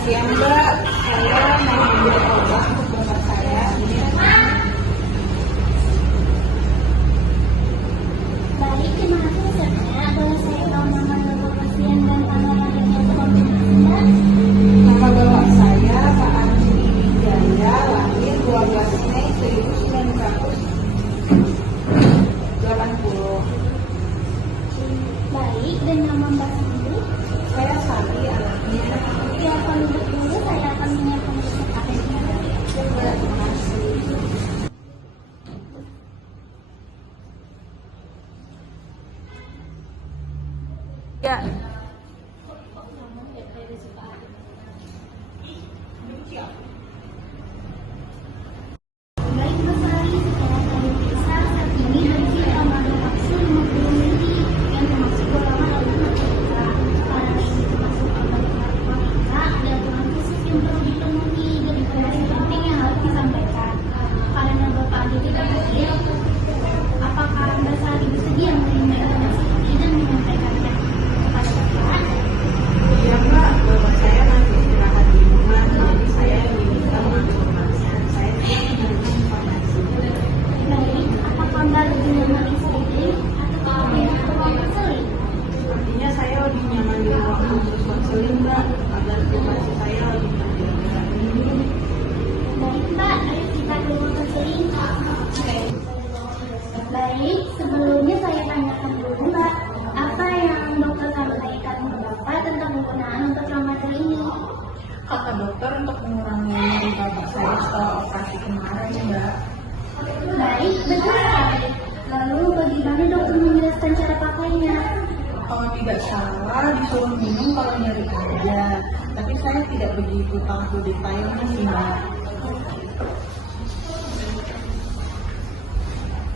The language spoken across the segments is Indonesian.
Siang Mbak, saya mau ambil obat untuk bapak saya. Baik, terima kasih dokternya. Boleh saya tahu nama dokter pasien dan tanggal lahirnya terkonfirmasi? Nama bapak saya Pak Ardi Wijaya, lahir 12 Mei 1980. Baik, dan nama Mbak sendiri? Saya Sari, anaknya. Silakan duduk dulu, saya akan menyiapkan resep akhirnya. Terima kasih. Ya. Baik, Mbak Sari, secara kami periksa saat ini hasil kandungan vaksin 50 ml yang termasuk golongan obat narkotika. Karena ini termasuk obat narkotika, ada aturan khusus yang perlu dipenuhi dan informasi penting yang harus disampaikan. Karena Bapak tidak hadir, apakah Mbak Sari bersedia menerima informasi ini dan menyampaikannya kepada Bapak? Iya Mbak, bapak saya masih istirahat di rumah, jadi saya diminta mengambil obatnya. Saya tidak menerima informasi. Baik, apakah Mbak lebih nyaman isolasi atau di ruang konseling? Artinya saya lebih nyaman di ruang khusus konseling Mbak, agar privasi saya lebih terjaga. Baik Mbak, ayo kita ke ruang konseling. Baik, sebelumnya saya tanyakan dulu Mbak, apa yang dokter sampaikan ke Bapak tentang penggunaan obat ramadan ini? Kata dokter untuk mengurangi nyeri bapak saya setelah operasi kemarin Mbak. Baik, betul sekali. Lalu bagaimana dokter menjelaskan cara pakainya? Kalau tidak salah disuruh minum kalau nyeri aja, tapi saya tidak begitu tahu detailnya sih Mbak.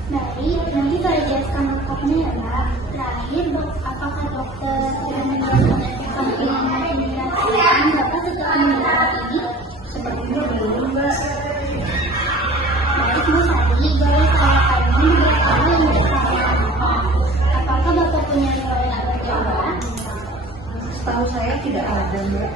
Baik, nanti saya jelaskan lengkapnya ya Mbak. Terakhir, apakah dokter sudah menjelaskan kemungkinan penyakit Bapak setelah minum obat ini? Sepertinya belum Mbak. Baik, Bu Sari, boleh saya tanya beberapa hal yang tidak saya tahu. Apakah Bapak punya riwayat obat gejala? Setahu saya tidak ada Mbak.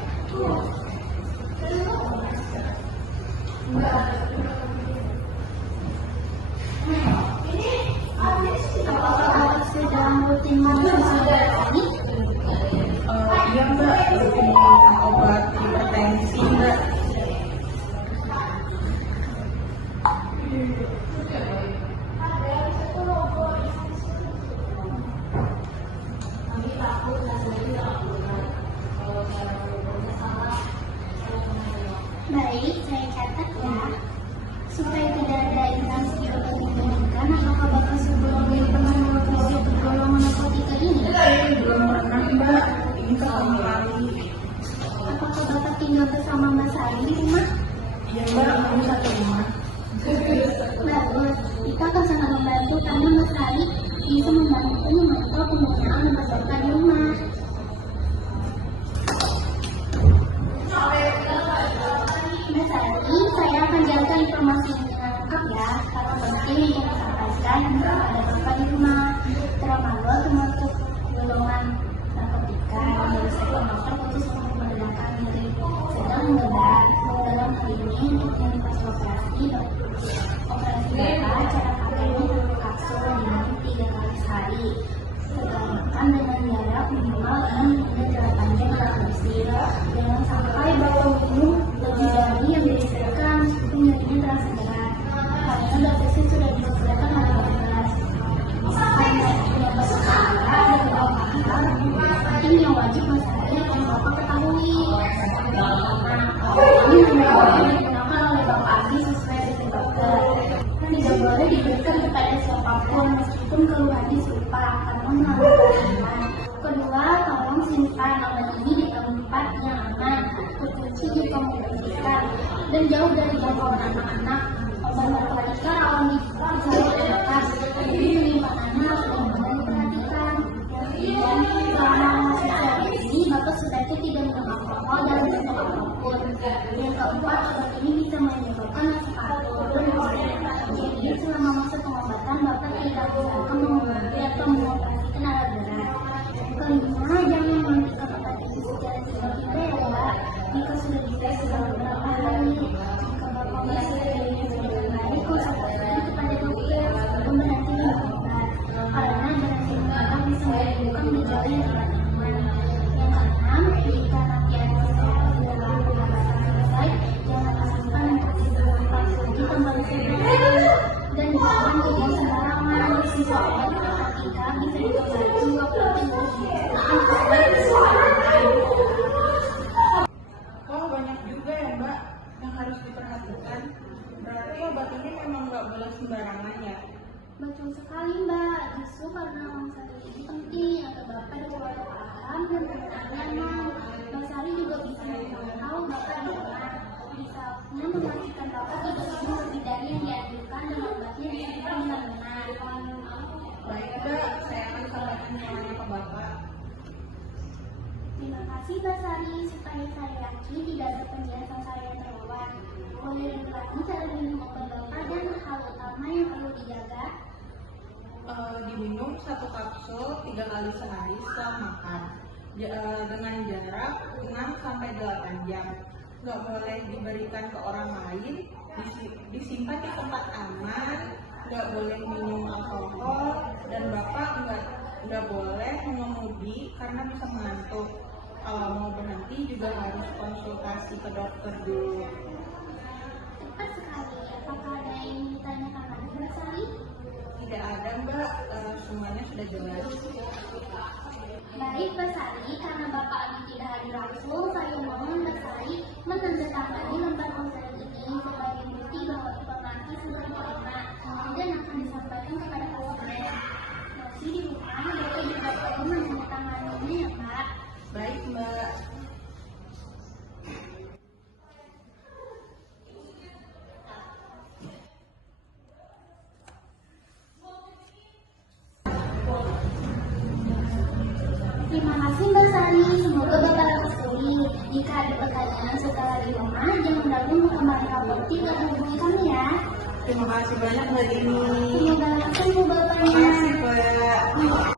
Apakah Bapak sedang rutin mengonsumsi obat ini? Iya Mbak, rutin minum obat hipertensi Mbak. Baik, saya catat ya. Supaya tidak ada interaksi obat yang diberikan, apakah Bapak sebelumnya pernah mengonsumsi obat golongan narkotika ini? Belum pernah Mbak, ini pertama kali. Apakah Bapak tinggal bersama Mas Sari di rumah? Iya Mbak, kami satu rumah. Bagus, kita akan sangat membantu karena Mas Sari bisa membantu memantau penggunaan obat Bapak di rumah. Mas Sari, saya akan jelaskan informasi ini dengan lengkap ya, karena penting untuk disampaikan kepada Bapak di rumah. Tramadol termasuk golongan narkotika yang diresepkan dokter khusus untuk meredakan nyeri sedang berat. Dalam hal ini untuk nyeri pas operasi Bapak cara pakainya 1 kapsul diminum 3 kali sehari. Setelah makan dengan jarak minimal 6 hingga 8 jam konsumsi. Jangan sampai Bapak minum lebih dari yang disediakan meskipun nyerinya terasa berat. Karena dosisnya sudah disediakan oleh dokter. Karena penyebab utama dan obat penting yang wajib masalahnya yang Bapak ketahui. Ini memang digunakan oleh Bapak Adi sesuai dengan dokter. Tidak boleh diberikan kepada siapapun meskipun keluhannya serupa karena mengandung kandungan. Kedua, tolong simpan obat ini di tempat yang aman, terkunci jika membersihkan dan jauh dari jangkauan anak-anak. Obat narkotika rawan disalahgunakan, jadi penyimpanannya harus benar-benar diperhatikan. Dan selama masih sehat ini, Bapak sebaiknya tidak minum alkohol dalam bentuk apapun. Yang keempat, obat ini bisa menyebabkan rasa kantuk dan jadi selama masa pengobatan Bapak tidak disarankan mengobati atau mengoperasikan alat berat. Kelima, jangan menghentikan obat ini secara tiba-tiba ya Mbak. Jika sudah Ketika bisa dikembali waktu Wah, banyak juga ya Mbak yang harus diperhatikan. Berarti obat ini memang nggak boleh sembarangan ya? Betul sekali Mbak, justru karena satu ini penting agar Bapak dan keluarga paham dan penggunaannya nyaman. Mbak Sari juga bisa memantau Bapak di rumah. Misalnya memastikan Bapak tidak minum lebih dari yang dianjurkan dan obatnya disediakan dengan benar. Baik Mbak, saya akan sampaikan semuanya ke Bapak. Terima kasih Mbak Sari, supaya saya yakin tidak ada penjelasan saya yang terlewat. Boleh diulangi cara minum obat Bapak dan hal utama yang perlu dijaga? Diminum 1 kapsul 3 kali sehari setelah makan dengan jarak 6-8 jam. Nggak boleh diberikan ke orang lain, disimpan di tempat aman, nggak boleh minum alkohol, dan Bapak nggak boleh mengemudi karena bisa mengantuk. Kalau mau berhenti juga harus konsultasi ke dokter dulu. Tepat sekali, apakah ada yang ingin ditanyakan lagi Mbak Sari? Tidak ada Mbak, semuanya sudah jelas. Baik Mbak Sari, karena Bapak lagi tidak hadir langsung, saya mohon Mbak Sari menandatangani lembar konser ini sebagai bukti bahwa informasi sudah diterima dan akan disampaikan kepada keluarga. Masih di rumah, Bapak juga perlu menandatangani ya Pak. Baik Mbak. Terima kasih Mbak Sari, semoga Bapak lekas pulih. Jika ada pertanyaan setelah di rumah, jangan ragu untuk kembali rapoti dan hubungi kami ya. Terima kasih banyak Mbak Dini. Semoga lekas sembuh Bapaknya. Terima kasih Mbak.